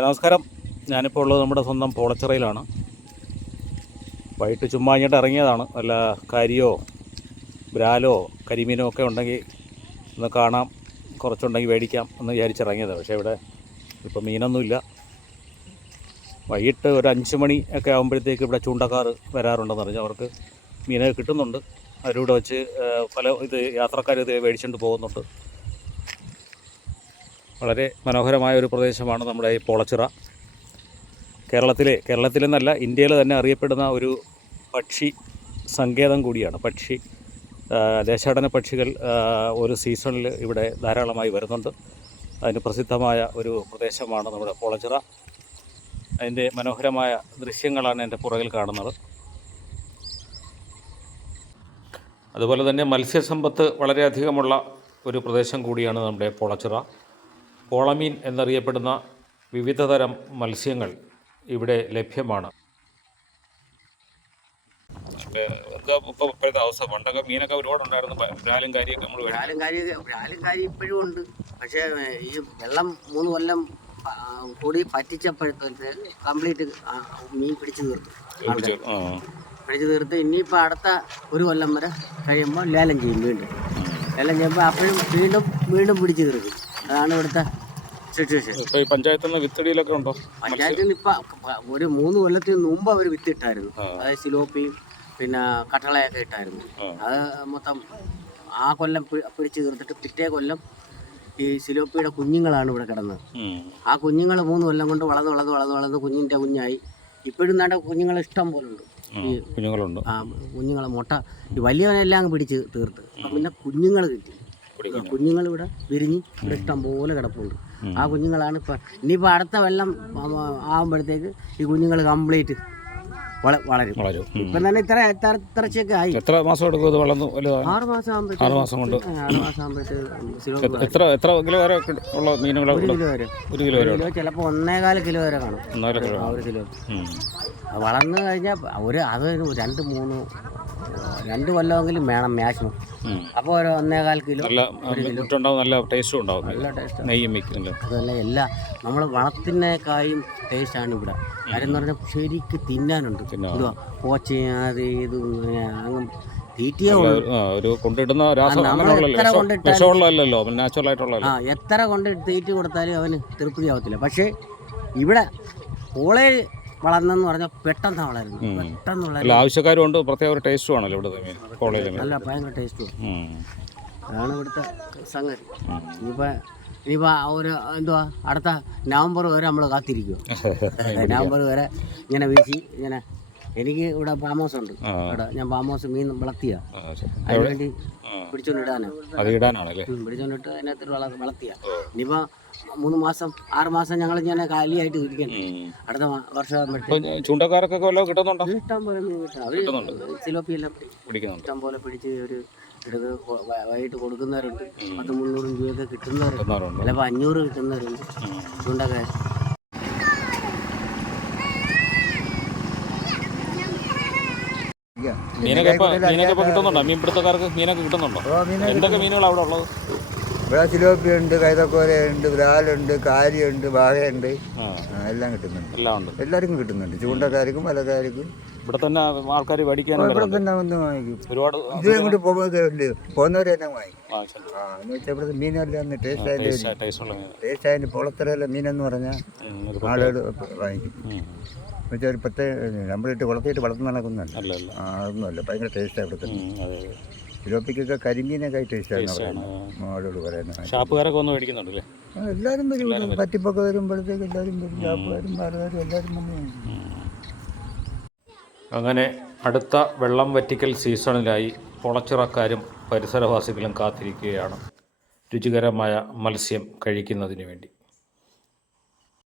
നമസ്കാരം. ഞാനിപ്പോൾ ഉള്ളത് നമ്മുടെ സ്വന്തം പോളച്ചിറയിലാണ്. വൈകിട്ട് ചുമ്മാ ഇങ്ങോട്ട് ഇറങ്ങിയതാണ്. വല്ല കരിയോ ബ്രാലോ കരിമീനോ ഒക്കെ ഉണ്ടെങ്കിൽ ഒന്ന് കാണാം. കുറച്ചുണ്ടെങ്കിൽ മേടിക്കാം എന്ന് വിചാരിച്ചിറങ്ങിയത് പക്ഷേ ഇവിടെ ഇപ്പോൾ മീനൊന്നുമില്ല വൈകിട്ട് ഒരു അഞ്ച് മണി ഒക്കെ ആകുമ്പോഴത്തേക്ക് ഇവിടെ ചൂണ്ടക്കാർ വരാറുണ്ടെന്ന് പറഞ്ഞാൽ അവർക്ക് മീനൊക്കെ കിട്ടുന്നുണ്ട്. അവരിവിടെ വെച്ച് പല ഇത് യാത്രക്കാർ ഇത് മേടിച്ചുകൊണ്ട് പോകുന്നുണ്ട്. വളരെ മനോഹരമായ ഒരു പ്രദേശമാണ് നമ്മുടെ ഈ പോളച്ചിറ. കേരളത്തിലെ കേരളത്തിലെന്നല്ല ഇന്ത്യയിൽ തന്നെ അറിയപ്പെടുന്ന ഒരു പക്ഷി സങ്കേതം കൂടിയാണ്. പക്ഷി ദേശാടന പക്ഷികൾ ഒരു സീസണിൽ ഇവിടെ ധാരാളമായി വരുന്നുണ്ട്. അതിന് പ്രസിദ്ധമായ ഒരു പ്രദേശമാണ് നമ്മുടെ പോളച്ചിറ. അതിന്റെ മനോഹരമായ ദൃശ്യങ്ങളാണ് എന്റെ പുറകിൽ കാണുന്നത്. അതുപോലെ തന്നെ മത്സ്യസമ്പത്ത് വളരെയധികമുള്ള ഒരു പ്രദേശം കൂടിയാണ് നമ്മുടെ പോളച്ചിറ. പോളമീൻ എന്നറിയപ്പെടുന്ന വിവിധതരം മത്സ്യങ്ങൾ ഇവിടെ ലഭ്യമാണ്. ഇപ്പോഴത്തെ അവസ്ഥ. പണ്ടൊക്കെ മീനൊക്കെ ഒരുപാടുണ്ടായിരുന്നു. ബ്രാലും കാര്യമൊക്കെ നമ്മൾ ബ്രാലും കാരി ബ്രാലും കാരി ഇപ്പോഴും ഉണ്ട്. പക്ഷേ ഈ വെള്ളം മൂന്ന് കൊല്ലം കൂടി പറ്റിച്ചപ്പോഴത്തെ കംപ്ലീറ്റ് മീൻ പിടിച്ചു തീർത്തു. പിടിച്ചു തീർത്ത്. ഇനിയിപ്പോൾ അടുത്ത ഒരു കൊല്ലം വരെ കഴിയുമ്പോൾ ലേലം ചെയ്യും വീണ്ടും. ലേലം ചെയ്യുമ്പോൾ അപ്പോഴും വീണ്ടും വീണ്ടും പിടിച്ചു തീർക്കും. അതാണ് ഇവിടുത്തെ ഈ പഞ്ചായത്തിൽ നിന്ന് വിത്തടിയിലൊക്കെ ഉണ്ടോ? പഞ്ചായത്തിൽ നിന്ന് ഇപ്പൊ ഒരു മൂന്ന് കൊല്ലത്തിന് മുമ്പ് അവർ വിത്തിട്ടായിരുന്നു. അതായത് സിലോപ്പിയും പിന്നെ കട്ടളയൊക്കെ ഇട്ടായിരുന്നു. അത് മൊത്തം ആ കൊല്ലം പിടിച്ചു തീർത്തിട്ട് പിറ്റേ കൊല്ലം ഈ സിലോപ്പിയുടെ കുഞ്ഞുങ്ങളാണ് ഇവിടെ കിടന്നത്. ആ കുഞ്ഞുങ്ങൾ മൂന്ന് കൊല്ലം കൊണ്ട് വളർന്ന് വളർന്ന് വളർന്ന് വളർന്ന് കുഞ്ഞിന്റെ കുഞ്ഞായി. ഇപ്പോഴും നട കുഞ്ഞുങ്ങൾ ഇഷ്ടം പോലെ ഉണ്ട്. കുഞ്ഞുങ്ങളുണ്ട്. ആ കുഞ്ഞുങ്ങളെ മുട്ട ഈ വലിയവനെല്ലാം പിടിച്ച് തീർത്ത്. പിന്നെ കുഞ്ഞുങ്ങൾ കിട്ടി. കുഞ്ഞുങ്ങൾ ഇവിടെ വിരിഞ്ഞ് ഇവിടെ ഇഷ്ടം പോലെ കിടപ്പുണ്ട്. ആ കുഞ്ഞുങ്ങളാണ് ഇപ്പം ഇനിയിപ്പോൾ അടുത്ത വെള്ളം ആകുമ്പോഴത്തേക്ക് ഈ കുഞ്ഞുങ്ങൾ കംപ്ലീറ്റ് വള വളരും. ഇപ്പം തന്നെ ഇത്ര ഇത്ര ഇത്രച്ചൊക്കെ ആയി. എത്ര മാസം എടുക്കും ഇത് വളർന്നു ആറ് മാസം ആറ് മാസം കൊണ്ട്? ആറ് മാസം ആകുമ്പോഴത്തേക്ക് എത്ര എത്ര കിലോ വരെ ഉള്ള മീനുകൾ ഒരു കിലോ വരെ. ഒരു കിലോ വരെ ചിലപ്പോൾ ഒന്നേകാൽ കിലോ വരെ കാണും. ഒന്നര കിലോ ഒരു കിലോ. വളർന്നു കഴിഞ്ഞാൽ ഒരു അത് രണ്ട് മൂന്ന് രണ്ട് കൊല്ലമെങ്കിലും വേണം മാക്സിമം. അപ്പോൾ ഒരു ഒന്നേകാൽ കിലോ നല്ല നല്ല ടേസ്റ്റും ഉണ്ടാവും. നല്ല ടേസ്റ്റ് നെയ്യും മിക്കുന്നില്ല അതല്ല എല്ലാ നമ്മൾ വളത്തിനേക്കായും ടേസ്റ്റാണ് ഇവിടെ. കാര്യം എന്ന് പറഞ്ഞാൽ ശരിക്ക് തിന്നാനുണ്ട്. പോച്ചയും അത് ഇത് ഇങ്ങനെ അങ്ങ് തീറ്റിയേ ഉള്ളൂ. ആ, ഒരു കൊണ്ടിടുന്ന ആ എത്ര കൊണ്ട് തീറ്റ കൊടുത്താലും അവന് തൃപ്തി ആവത്തില്ല പക്ഷേ ഇവിടെ പോളെ വളർന്നെന്ന് പറഞ്ഞാൽ പെട്ടെന്ന് വളരുന്നു. പെട്ടെന്നുള്ള പെട്ടെന്ന് ആവശ്യക്കാരും ഉണ്ട് പ്രത്യേക ഒരു ടേസ്റ്റും ആണല്ലോ ഇവിടെ മീൻ നല്ല ഭയങ്കര ടേസ്റ്റും. അതാണ് ഇവിടുത്തെ സംഗതി. ഇനിയിപ്പോൾ ഇനിയിപ്പോൾ ഒരു എന്തുവാ അടുത്ത നവംബർ വരെ നമ്മൾ കാത്തിരിക്കും നവംബർ വരെ ഇങ്ങനെ വീശി ഇങ്ങനെ എനിക്ക് ഇവിടെ ഫാം ഹൗസ് ഉണ്ട്. ഇവിടെ ഞാൻ ഫാം ഹൗസ് മീൻ വളർത്തിയ. അതിനുവേണ്ടി പിടിച്ചോണ്ടിടാനാണ് പിടിച്ചോണ്ടിട്ട് അതിനകത്ത് വള വളർത്തിയ. ഇനിയിപ്പോൾ മൂന്ന് മാസം ആറ് മാസം ഞങ്ങൾ ഇങ്ങനെ കാലിയായിട്ട് ഇരിക്കണം അടുത്ത വർഷം ചൂണ്ടക്കാരൊക്കെ വല്ലതും കിട്ടുന്നുണ്ടോ? ഇഷ്ടം പോലെ മീൻ കിട്ടും. അവർ സിലോപ്പി എല്ലാം പിടിക്കുന്നുണ്ട്? ഇഷ്ടം പോലെ പിടിച്ച് ഒരു എടുത്ത് വൈകിട്ട് കൊടുക്കുന്നവരുണ്ട്. പത്ത് മുന്നൂറും രൂപയൊക്കെ കിട്ടുന്നവരുണ്ട്. ചിലപ്പോൾ അഞ്ഞൂറ് കിട്ടുന്നവരുണ്ട്. ചൂണ്ടക്കാർ മീനൊക്കെ ഇപ്പൊ മീനൊക്കെ ഇപ്പൊ കിട്ടുന്നുണ്ടോ? മീൻ പിടുത്തക്കാർക്ക് മീനൊക്കെ കിട്ടുന്നുണ്ടോ? എന്തൊക്കെ മീനുകളാണ് അവിടെ ഉള്ളത്? ഇവിടെ ചിലോപ്പി ഉണ്ട് കൈതക്കോലയുണ്ട് ബ്രാലുണ്ട് കാരിയുണ്ട് വാഴയുണ്ട് എല്ലാം കിട്ടുന്നുണ്ട്. എല്ലാം ഉണ്ട്. എല്ലാവർക്കും കിട്ടുന്നുണ്ട്. ചൂണ്ടക്കാർക്കും വലക്കാർക്കും. ഇവിടെ തന്നെ ആൾക്കാർ മേടിക്കാനും ഇവിടെ തന്നെ വന്ന് വാങ്ങിക്കും. ഒരുപാട് ഇത് അങ്ങോട്ട് പോകുന്നവരുണ്ട്. പോകുന്നവരെ തന്നെ വാങ്ങിക്കും. ആ എന്ന് വെച്ചാൽ ഇവിടുത്തെ മീനെല്ലാം ഒന്ന് ടേസ്റ്റ് ആയിട്ട് ടേസ്റ്റ് ടേസ്റ്റ് കുളത്തരയിലെ മീനെന്ന് പറഞ്ഞാൽ ആളുകൾ വാങ്ങിക്കും. ഉം. വെച്ചാൽ ഒരു പ്രത്യേക നമ്മളിട്ട് കുളത്തിയിട്ട് വളർത്തുന്ന നടക്കുന്നതല്ല? ആ അതൊന്നുമല്ല. ഭയങ്കര ടേസ്റ്റാണ് ഇവിടുത്തെ സിലോപ്പിക്കൊക്കെ കരിമീനൊക്കെ ടേസ്റ്റാണ് ടേസ്റ്റാണ് ആളോട് പറയുന്നത് ഷാപ്പുകാരൊക്കെ വന്ന് മേടിക്കുന്നുണ്ടല്ലേ? എല്ലാവരും വരും. പറ്റിപ്പൊക്കെ വരുമ്പോഴത്തേക്ക് എല്ലാവരും വരും. ഷാപ്പുകാരും പാലുകാരും എല്ലാവരും വന്ന് അങ്ങനെ അടുത്ത വെള്ളം വറ്റിക്കൽ സീസണിലായി പൊളച്ചിറക്കാരും പരിസരവാസികളും കാത്തിരിക്കുകയാണ്. രുചികരമായ മത്സ്യം കഴിക്കുന്നതിന് വേണ്ടി.